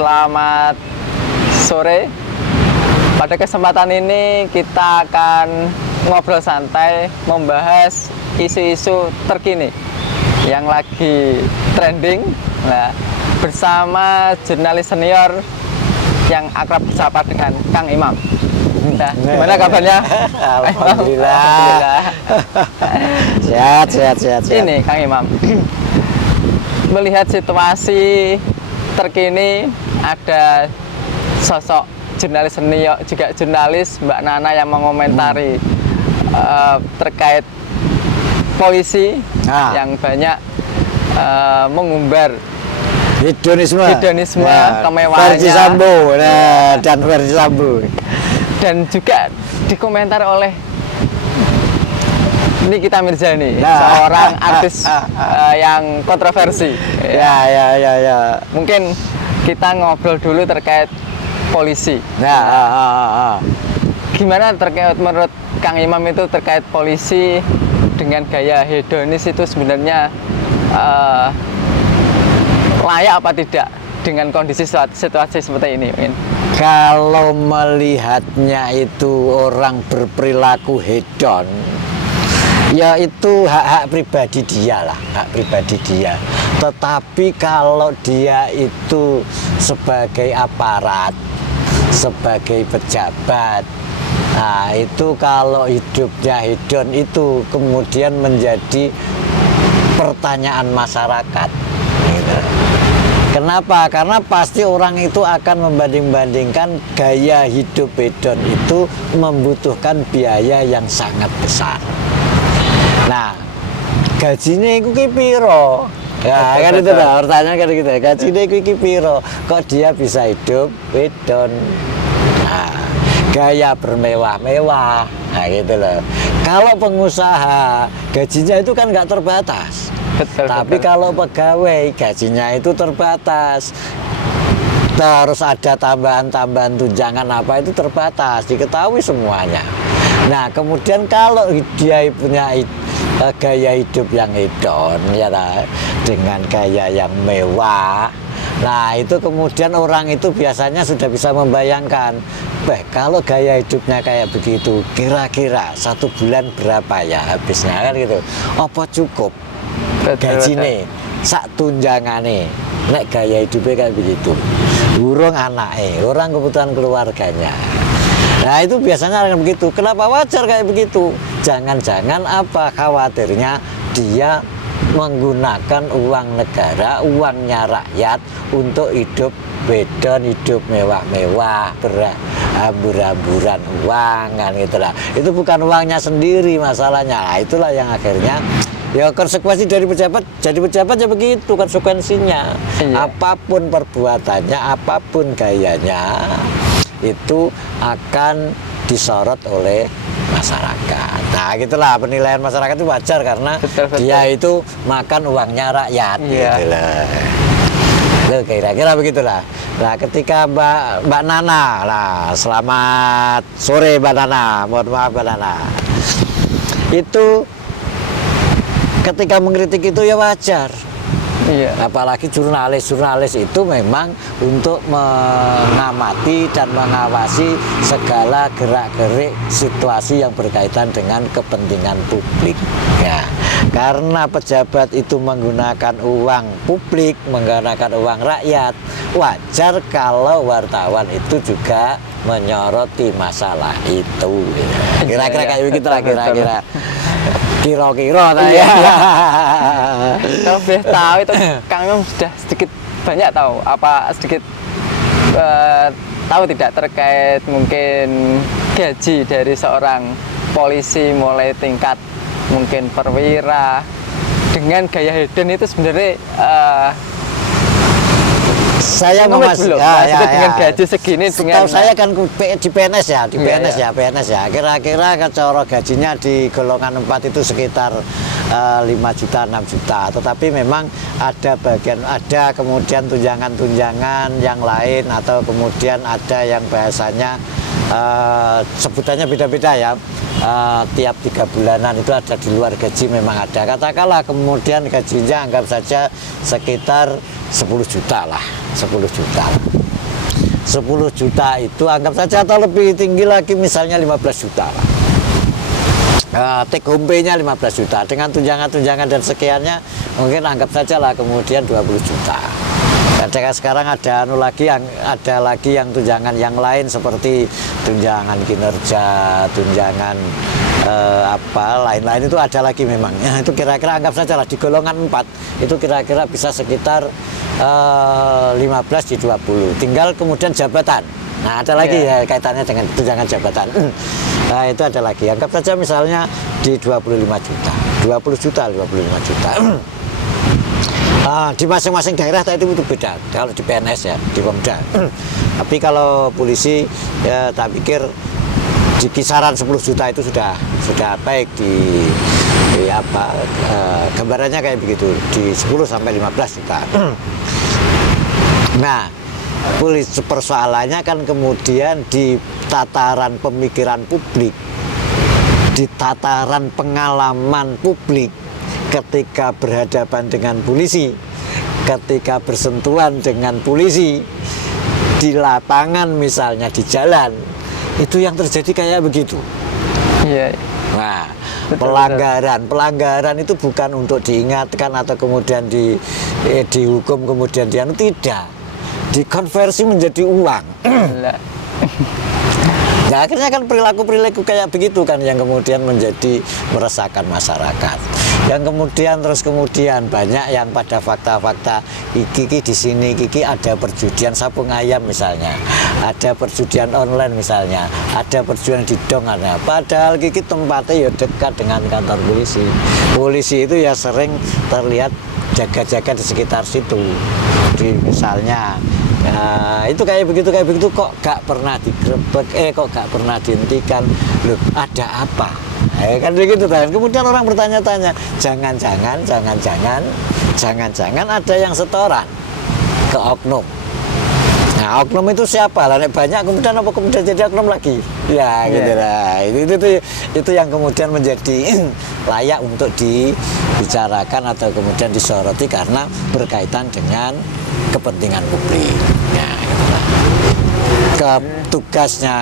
Selamat sore. Pada kesempatan ini kita akan ngobrol santai membahas isu-isu terkini yang lagi trending. Nah, bersama jurnalis senior yang akrab disapa dengan Kang Imam. Nah, gimana kabarnya? Alhamdulillah. Sehat. Ini Kang Imam. Melihat situasi terkini, ada sosok jurnalis senior, juga jurnalis Mbak Nana yang mengomentari terkait polisi yang banyak mengumbar hedonisme kemewahannya, versi Sambo dan versi Sambo, dan juga dikomentar oleh Nikita Mirzani, seorang artis yang kontroversi. Ya. Mungkin kita ngobrol dulu terkait polisi. Gimana terkait menurut Kang Imam itu terkait polisi dengan gaya hedonis itu sebenarnya layak apa tidak dengan kondisi situasi seperti ini? Kalau melihatnya itu orang berperilaku hedon, ya itu hak pribadi dia lah, hak pribadi dia. Tetapi kalau dia itu sebagai aparat, sebagai pejabat, nah itu kalau hidupnya hedon itu kemudian menjadi pertanyaan masyarakat. Gitu. Kenapa? Karena pasti orang itu akan membanding-bandingkan gaya hidup hedon itu membutuhkan biaya yang sangat besar. Nah, gajinya itu piro? Ya, kan itu lah, pertanyaan kan gitu. Gajinya itu piro? Kok dia bisa hidup hedon? Nah, gaya bermewah-mewah, nah gitu loh. Kalau pengusaha, gajinya itu kan nggak terbatas. Tapi kalau pegawai, gajinya itu terbatas. Terus ada tambahan-tambahan tunjangan apa itu terbatas, diketahui semuanya. Nah, kemudian kalau dia punya gaya hidup yang hedon, ya dengan gaya yang mewah, nah itu kemudian orang itu biasanya sudah bisa membayangkan, kalau gaya hidupnya kayak begitu, kira-kira 1 bulan berapa ya habisnya, kan gitu. Apa cukup gajine, sak tunjangane, nek gaya hidupnya kayak begitu, burung anaknya, orang kebutuhan keluarganya. Nah itu biasanya akan begitu. Kenapa wajar kayak begitu? Jangan-jangan apa khawatirnya dia menggunakan uang negara, uangnya rakyat untuk hidup bedon, hidup mewah-mewah, berhambur-hamburan uang, kan gitulah. Itu bukan uangnya sendiri masalahnya. Nah, itulah yang akhirnya ya konsekuensi dari pejabat, jadi pejabat ya begitu konsekuensinya. Iya. Apapun perbuatannya, apapun gayanya, itu akan disorot oleh masyarakat. Nah gitulah, penilaian masyarakat itu wajar karena betul. Dia itu makan uangnya rakyat. Iya. Gitulah. Loh, kira-kira begitulah. Nah ketika Mbak Nana lah, selamat sore Mbak Nana, mohon maaf Mbak Nana, itu ketika mengkritik itu ya wajar. Iya. Apalagi jurnalis itu memang untuk mengamati dan mengawasi segala gerak-gerik situasi yang berkaitan dengan kepentingan publik. Ya, karena pejabat itu menggunakan uang publik, menggunakan uang rakyat, wajar kalau wartawan itu juga menyoroti masalah itu. Kira-kira kayak begitu lah, kira-kira. Kira-kira ya. Kalau boleh tahu itu Kang Imam sudah sedikit banyak tahu sedikit tahu tidak terkait mungkin gaji dari seorang polisi mulai tingkat mungkin perwira dengan gaya hedon itu sebenarnya saya masih dengan gaji segini dengan saya kan di PNS ya, PNS ya. Kira-kira cara gajinya di golongan 4 itu sekitar 5 juta, 6 juta. Tetapi memang ada kemudian tunjangan-tunjangan yang lain, atau kemudian ada yang bahasanya sebutannya beda-beda ya. Tiap 3 bulanan itu ada di luar gaji, memang ada. Katakanlah kemudian gajinya anggap saja sekitar 10 juta lah, 10 juta. 10 juta itu anggap saja, atau lebih tinggi lagi misalnya 15 juta lah. Take home pay-nya 15 juta dengan tunjangan-tunjangan dan sekiannya mungkin anggap saja lah kemudian 20 juta. Kadang sekarang ada lagi yang tunjangan yang lain seperti tunjangan kinerja, tunjangan lain-lain itu ada lagi memang. Ya, itu kira-kira anggap saja lah di golongan 4 itu kira-kira bisa sekitar 15 di 20. Tinggal kemudian jabatan. Nah, ada lagi ya kaitannya dengan tunjangan jabatan. Nah, itu ada lagi. Anggap saja misalnya di 25 juta, 20 juta, 25 juta. Di masing-masing daerah itu beda. Kalau di PNS ya, di Pemda. Tapi kalau polisi ya tak pikir di kisaran 10 juta itu sudah baik di gambarannya kayak begitu, di 10 sampai 15 juta. Nah, persoalannya kan kemudian di tataran pemikiran publik, di tataran pengalaman publik ketika berhadapan dengan polisi, ketika bersentuhan dengan polisi di lapangan misalnya di jalan, itu yang terjadi kayak begitu. Iya. Nah, pelanggaran itu bukan untuk diingatkan atau kemudian dihukum kemudian tidak, dikonversi menjadi uang. Nah, akhirnya kan perilaku kayak begitu kan yang kemudian menjadi meresahkan masyarakat. Yang kemudian banyak yang pada fakta-fakta Kiki di sini Kiki ada perjudian sabung ayam misalnya, ada perjudian online misalnya, ada perjudian di dong ada. Padahal Kiki tempatnya ya dekat dengan kantor polisi. Polisi itu ya sering terlihat jaga-jaga di sekitar situ. Misalnya itu kayak begitu kok gak pernah digrebek, kok gak pernah dihentikan, loh ada apa? Kan begitu kan. Kemudian orang bertanya-tanya, jangan-jangan ada yang setoran ke oknum. Nah, oknum itu siapa? Lah banyak kemudian jadi oknum lagi. Ya, gitu lah. Itu yang kemudian menjadi layak untuk dibicarakan atau kemudian disoroti karena berkaitan dengan kepentingan publik. Ya, itulah. Tugasnya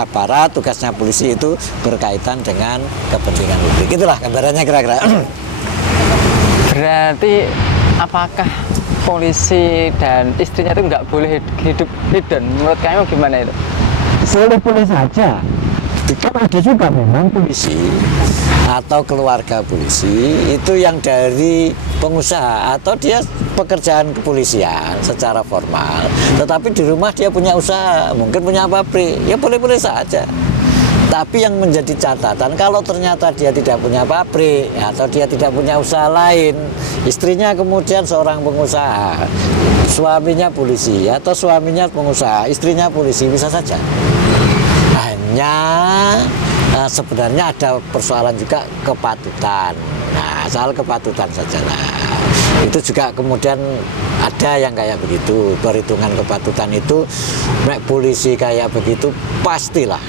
aparat, tugasnya polisi itu berkaitan dengan kepentingan publik. Itulah gambarannya kira-kira. Berarti apakah polisi dan istrinya itu nggak boleh hidup hedon? Menurut kamu gimana itu? Boleh saja. Kan ada juga memang polisi atau keluarga polisi itu yang dari pengusaha atau dia pekerjaan kepolisian secara formal, tetapi di rumah dia punya usaha, mungkin punya pabrik, ya boleh-boleh saja. Tapi yang menjadi catatan kalau ternyata dia tidak punya pabrik atau dia tidak punya usaha lain, istrinya kemudian seorang pengusaha, suaminya polisi atau suaminya pengusaha, istrinya polisi, bisa saja. Sebenarnya ada persoalan juga kepatutan. Nah, soal kepatutan saja lah. Itu juga kemudian ada yang kayak begitu. Perhitungan kepatutan itu, polisi kayak begitu pastilah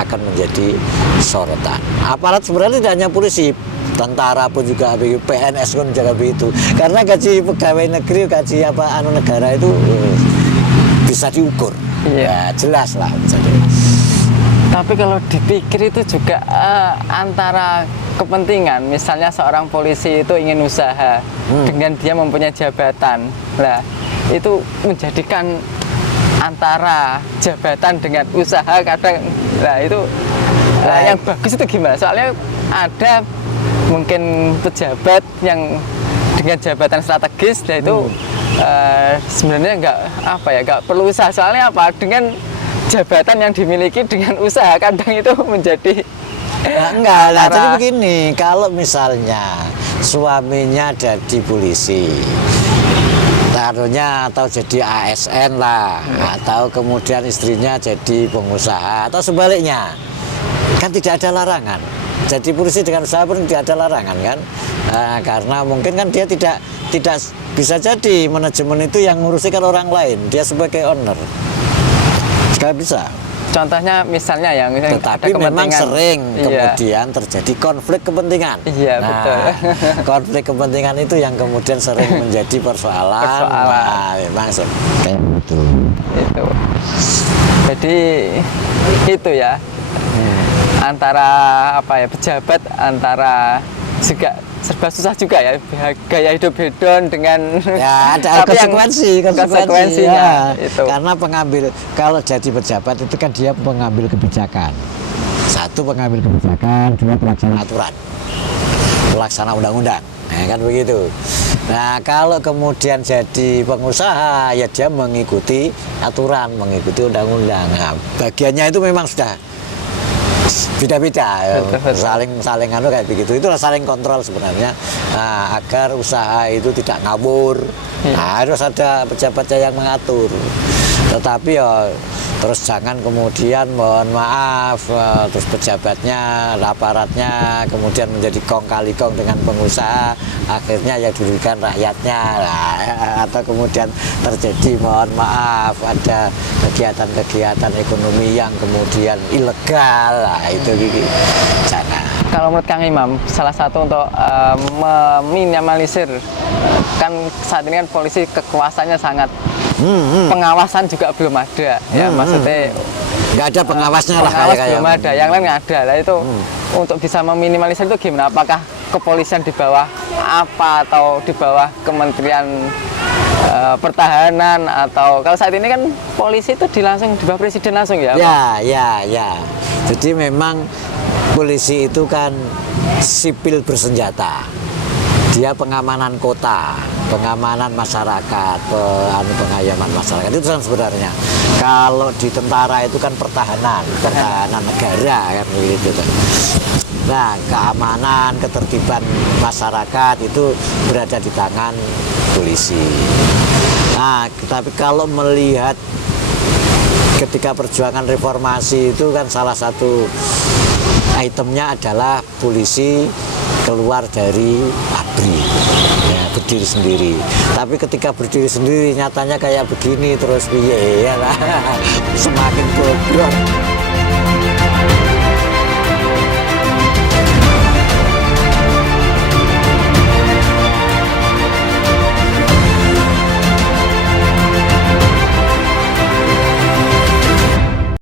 akan menjadi sorotan. Aparat sebenarnya tidak hanya polisi, tentara pun juga begitu, PNS pun juga begitu. Karena gaji pegawai negeri, gaji negara itu bisa diukur. Ya, jelas lah. Tapi kalau dipikir itu juga antara kepentingan, misalnya seorang polisi itu ingin usaha dengan dia mempunyai jabatan, lah itu menjadikan antara jabatan dengan usaha kadang, lah itu yang bagus itu gimana? Soalnya ada mungkin pejabat yang dengan jabatan strategis, lah itu sebenarnya nggak perlu usaha. Soalnya apa? Dengan jabatan yang dimiliki dengan usaha kadang itu menjadi enggak lah. Jadi begini, kalau misalnya suaminya jadi polisi, taruhnya atau jadi ASN lah, atau kemudian istrinya jadi pengusaha atau sebaliknya, kan tidak ada larangan. Jadi polisi dengan usaha pun tidak ada larangan kan, karena mungkin kan dia tidak bisa jadi manajemen itu yang ngurusi kan orang lain, dia sebagai owner. Gak bisa. Contohnya misalnya ya, misalnya ada Tetapi memang kepentingan. sering Iya. kemudian terjadi konflik kepentingan. Iya, betul. Konflik kepentingan itu yang kemudian sering menjadi persoalan. Persoalan. Nah, memang kayak gitu. Itu. Jadi itu ya. Antara apa ya, pejabat antara juga serba susah juga ya, gaya hidup hedon dengan Ya ada tapi yang konsekuensinya ya. itu. Karena kalau jadi pejabat itu kan dia pengambil kebijakan. Satu pengambil kebijakan, dua pelaksana aturan, pelaksana undang-undang. Nah, kan begitu. Nah, kalau kemudian jadi pengusaha, ya dia mengikuti aturan, mengikuti undang-undang. Nah, bagiannya itu memang sudah beda-beda ya. saling anu kayak begitu, itulah saling kontrol sebenarnya. Nah, agar usaha itu tidak ngawur, nah, harus ada pejabatnya yang mengatur. Tetapi ya terus jangan kemudian mohon maaf terus pejabatnya, aparatnya kemudian menjadi kong kali kong dengan pengusaha, akhirnya yang dirugikan rakyatnya. Nah, atau kemudian terjadi mohon maaf ada kegiatan-kegiatan ekonomi yang kemudian ilegal. Nah, itu jangan. Kalau menurut Kang Imam, salah satu untuk meminimalisir, kan saat ini kan polisi kekuasaannya sangat, pengawasan juga belum ada, ya maksudnya nggak ada pengawasnya lah, pengawas kayak belum ada, yang lain nggak ada lah itu. Untuk bisa meminimalisir itu gimana? Apakah kepolisian di bawah apa atau di bawah Kementerian Pertahanan, atau kalau saat ini kan polisi itu di bawah presiden langsung ya? Ya. Jadi memang polisi itu kan sipil bersenjata. Dia pengamanan kota, pengamanan masyarakat, pengayaman masyarakat, itu kan sebenarnya. Kalau di tentara itu kan pertahanan negara kan begitu kan. Nah, keamanan, ketertiban masyarakat itu berada di tangan polisi. Nah, tapi kalau melihat ketika perjuangan reformasi itu kan salah satu itemnya adalah polisi keluar dari ABRI, ya, berdiri sendiri. Tapi ketika berdiri sendiri nyatanya kayak begini terus piye ya lah. Semakin bobrok.